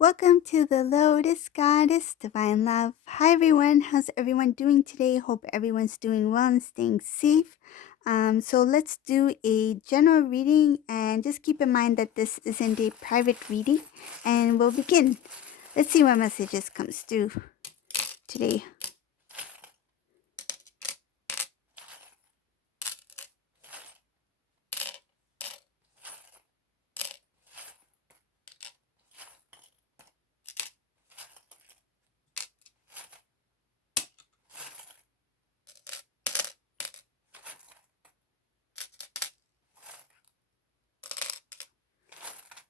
Welcome to the Lotus Goddess Divine Love. Hi everyone, how's everyone doing today? Hope everyone's doing well and staying safe. So let's do a general reading and just keep in mind that this isn't a private reading and we'll begin. Let's see what messages comes through today.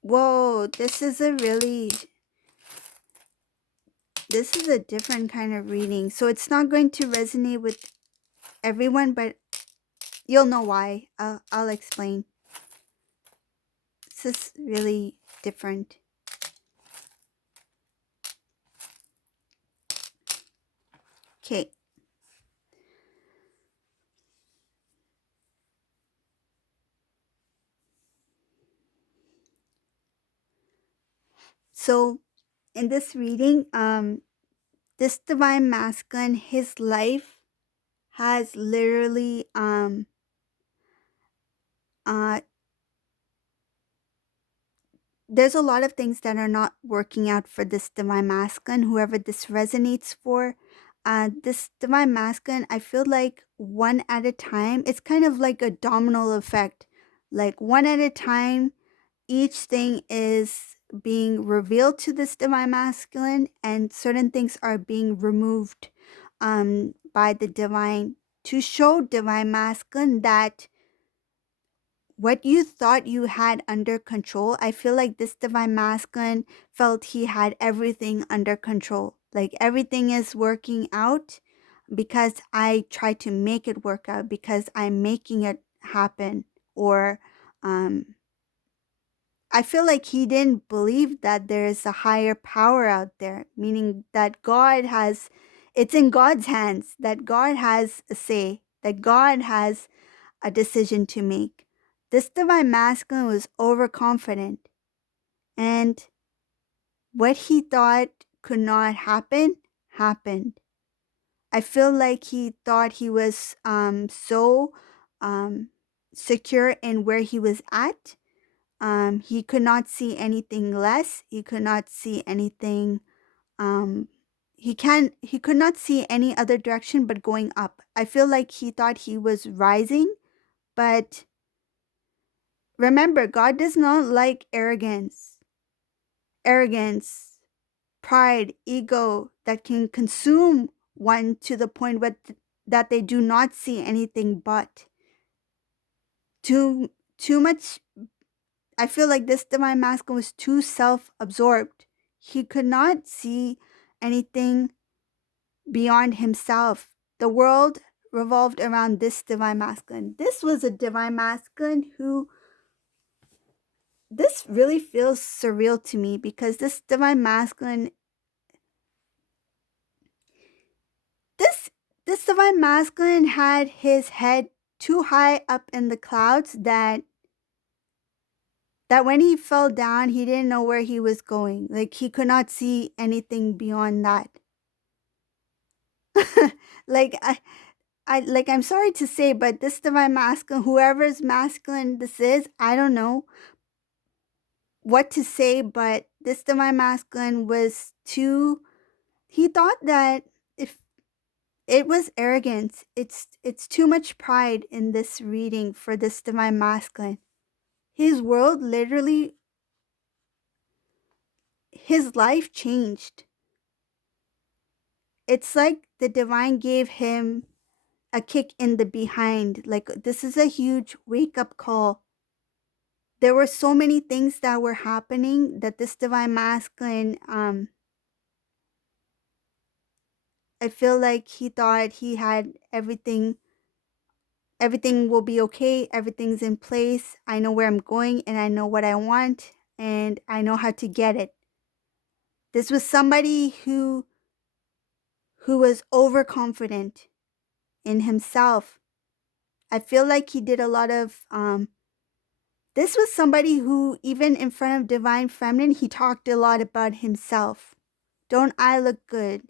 Whoa, this is a different kind of reading. So it's not going to resonate with everyone, but you'll know why. I'll explain. This is really different. Okay. So in this reading, this divine masculine, his life has literally uh there's a lot of things that are not working out for this divine masculine, whoever this resonates for. This divine masculine, I feel like one at a time, it's kind of like a domino effect. Like one at a time, each thing is being revealed to this divine masculine, and certain things are being removed by the divine to show divine masculine that what you thought you had under control. I feel like this divine masculine felt he had everything under control. Like everything is working out because I try to make it work out, because I'm making it happen. Or I feel like he didn't believe that there is a higher power out there, meaning that it's in God's hands, that God has a say, that God has a decision to make. This divine masculine was overconfident, and what he thought could not happen, happened. I feel like he thought he was so um, secure in where he was at. He could not see anything less. He could not see anything. Um, he could not see any other direction but going up. I feel like he thought he was rising, but remember, God does not like arrogance, pride, ego that can consume one to the point that they do not see anything but too much. I feel like this divine masculine was too self-absorbed. He could not see anything beyond himself. The world revolved around this divine masculine. This was a divine masculine who, this really feels surreal to me, because this divine masculine, this this divine masculine had his head too high up in the clouds that when he fell down, he didn't know where he was going. Like he could not see anything beyond that. like I'm sorry to say, but this divine masculine, whoever's masculine this is, I don't know what to say, but this divine masculine was too, he thought that if it was arrogance, it's too much pride in this reading for this divine masculine. His world literally, his life changed. It's like the divine gave him a kick in the behind. Like this is a huge wake up call. There were so many things that were happening that this divine masculine, I feel like he thought he had everything will be okay, everything's in place, I know where I'm going and I know what I want and I know how to get it. This was somebody who was overconfident in himself. I feel like he did a lot of This was somebody who, even in front of Divine Feminine, he talked a lot about himself. Don't I look good?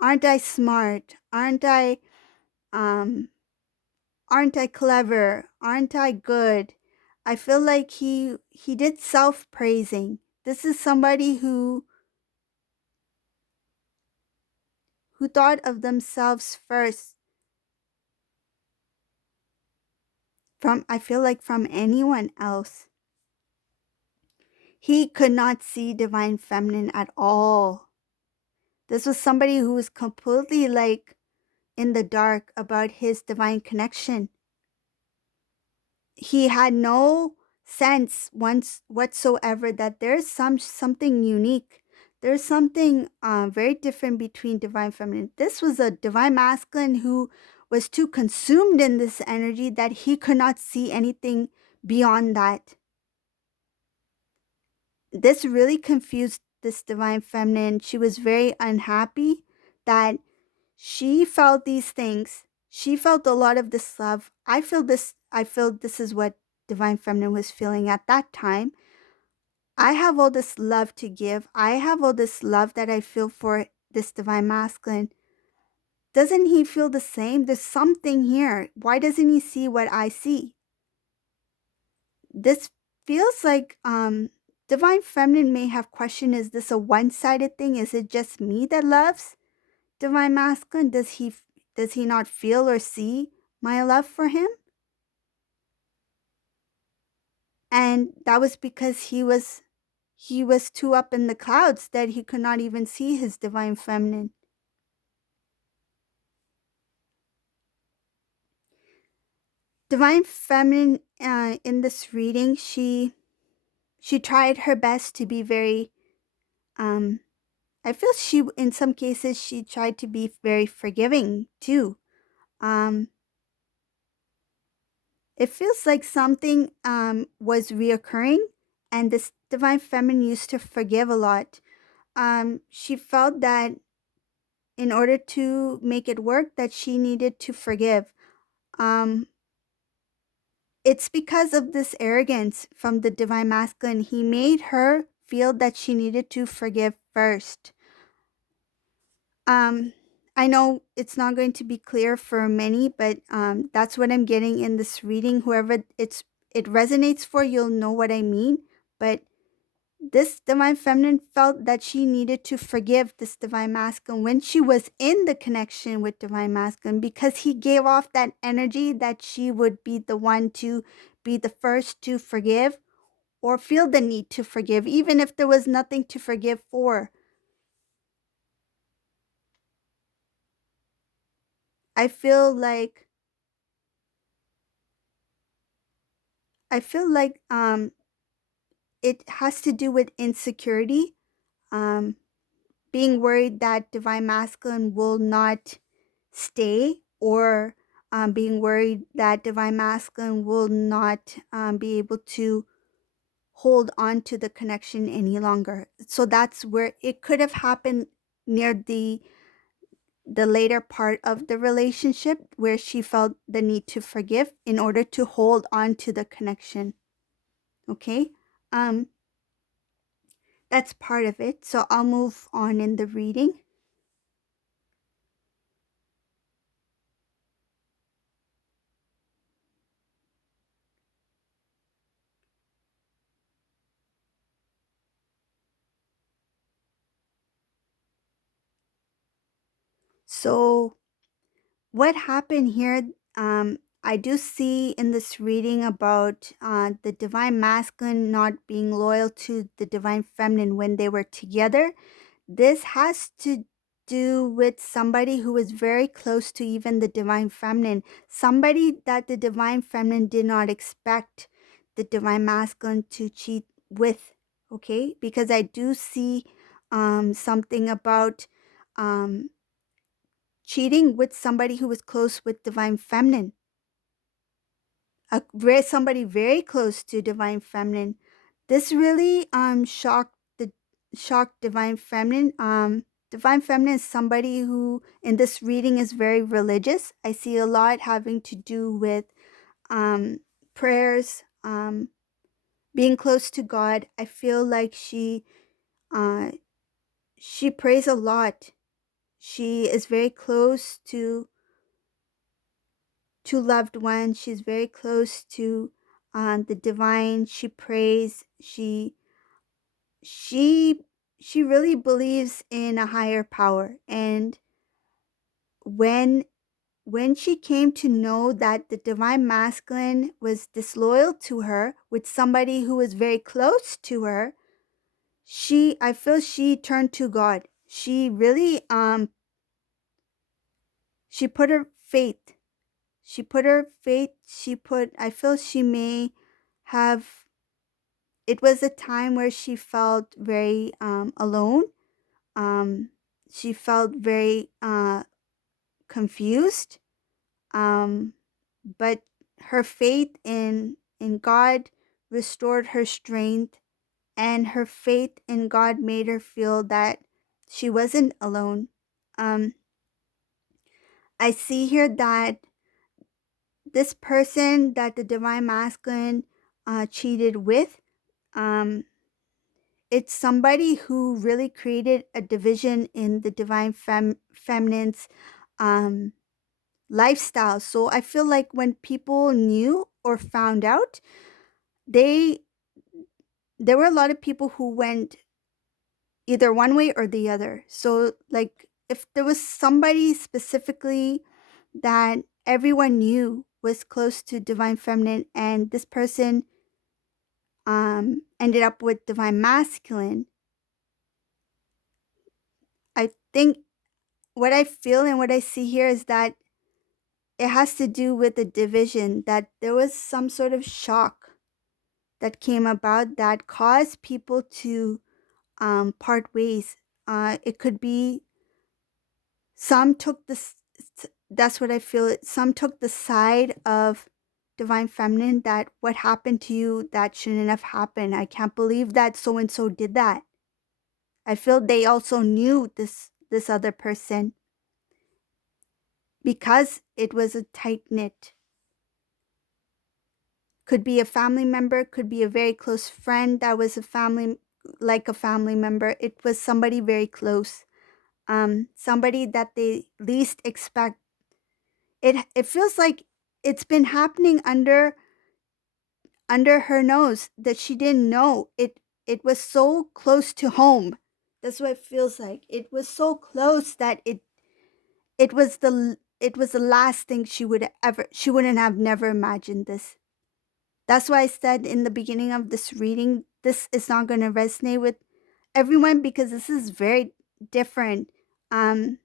Aren't I smart? Um aren't I clever? Aren't I good? I feel like he did self-praising. This is somebody who thought of themselves first from, I feel like, from anyone else. He could not see Divine Feminine at all. This was somebody who was completely like in the dark about his divine connection. He had no sense once whatsoever that there's something unique. There's something very different between Divine Feminine. This was a Divine Masculine who was too consumed in this energy that he could not see anything beyond that. This really confused this Divine Feminine. She was very unhappy that she felt these things. She felt a lot of this love. I feel this is what Divine Feminine was feeling at that time. I have all this love to give. I have all this love that I feel for this Divine Masculine. Doesn't he feel the same? There's something here. Why doesn't he see what I see? This feels like Divine Feminine may have questioned, is this a one-sided thing? Is it just me that loves Divine Masculine? Does he not feel or see my love for him? And that was because he was too up in the clouds that he could not even see his Divine Feminine. Divine Feminine, in this reading, she tried her best to be very um I feel she, in some cases, she tried to be very forgiving too. Um, it feels like something was reoccurring, and this Divine Feminine used to forgive a lot. She felt that in order to make it work, that she needed to forgive. Um, it's because of this arrogance from the Divine Masculine. He made her feel that she needed to forgive first. Um, I know it's not going to be clear for many, but that's what I'm getting in this reading. Whoever it resonates for, you'll know what I mean. But this Divine Feminine felt that she needed to forgive this Divine Masculine when she was in the connection with Divine Masculine, because he gave off that energy that she would be the one to be the first to forgive or feel the need to forgive, even if there was nothing to forgive for. I feel like I feel like it has to do with insecurity, um, being worried that Divine Masculine will not stay, or being worried that Divine Masculine will not be able to hold on to the connection any longer. So that's where it could have happened near the later part of the relationship, where she felt the need to forgive in order to hold on to the connection. Okay. Um, That's part of it. So I'll move on in the reading. So, what happened here? I do see in this reading about the Divine Masculine not being loyal to the Divine Feminine when they were together. This has to do with somebody who was very close to even the Divine Feminine, somebody that the Divine Feminine did not expect the Divine Masculine to cheat with. Okay, because I do see something about um, cheating with somebody who was close with Divine Feminine, somebody very close to Divine Feminine. This really shocked Divine Feminine. Divine Feminine is somebody who in this reading is very religious. I see a lot having to do with um, prayers, being close to God. I feel like uh she prays a lot. She is very close to loved ones. She's very close to the divine. She prays. She she really believes in a higher power. And when when she came to know that the divine masculine was disloyal to her with somebody who was very close to her, I feel she turned to God. She really she put her faith. She put her faith, I feel she may have, it was a time where she felt very alone. Um, she felt very confused. Um, but her faith in God restored her strength, and her faith in God made her feel that she wasn't alone. Um, I see here that this person that the divine masculine cheated with, um, it's somebody who really created a division in the divine feminine's um, lifestyle. So I feel like when people knew or found out, they there were a lot of people who went either one way or the other. So like if there was somebody specifically that everyone knew was close to divine feminine, and this person ended up with divine masculine, I think what I feel and what I see here is that it has to do with the division, that there was some sort of shock that came about that caused people to part ways. It could be some took this, that's what I feel. Some took the side of divine feminine, that what happened to you, that shouldn't have happened. I can't believe that so and so did that. I feel they also knew this other person because it was a tight knit. Could be a family member, could be a very close friend that was a family, like a family member. It was somebody very close, somebody that they least expect. It feels like it's been happening under her nose that she didn't know. It was so close to home. That's what it feels like. It was so close that it was the last thing she wouldn't have never imagined this. That's why I said in the beginning of this reading, this is not going to resonate with everyone because this is very different. Um,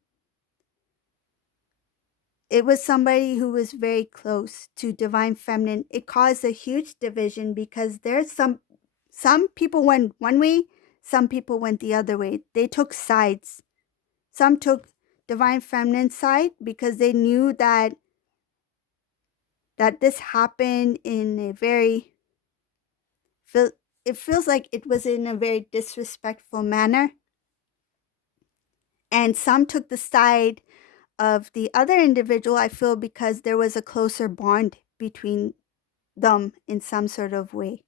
it was somebody who was very close to divine feminine. It caused a huge division because there's some people went one way, some people went the other way. They took sides. Some took divine feminine side because they knew that this happened in a very feel it feels like it was in a very disrespectful manner. And some took the side of the other individual, I feel, because there was a closer bond between them in some sort of way.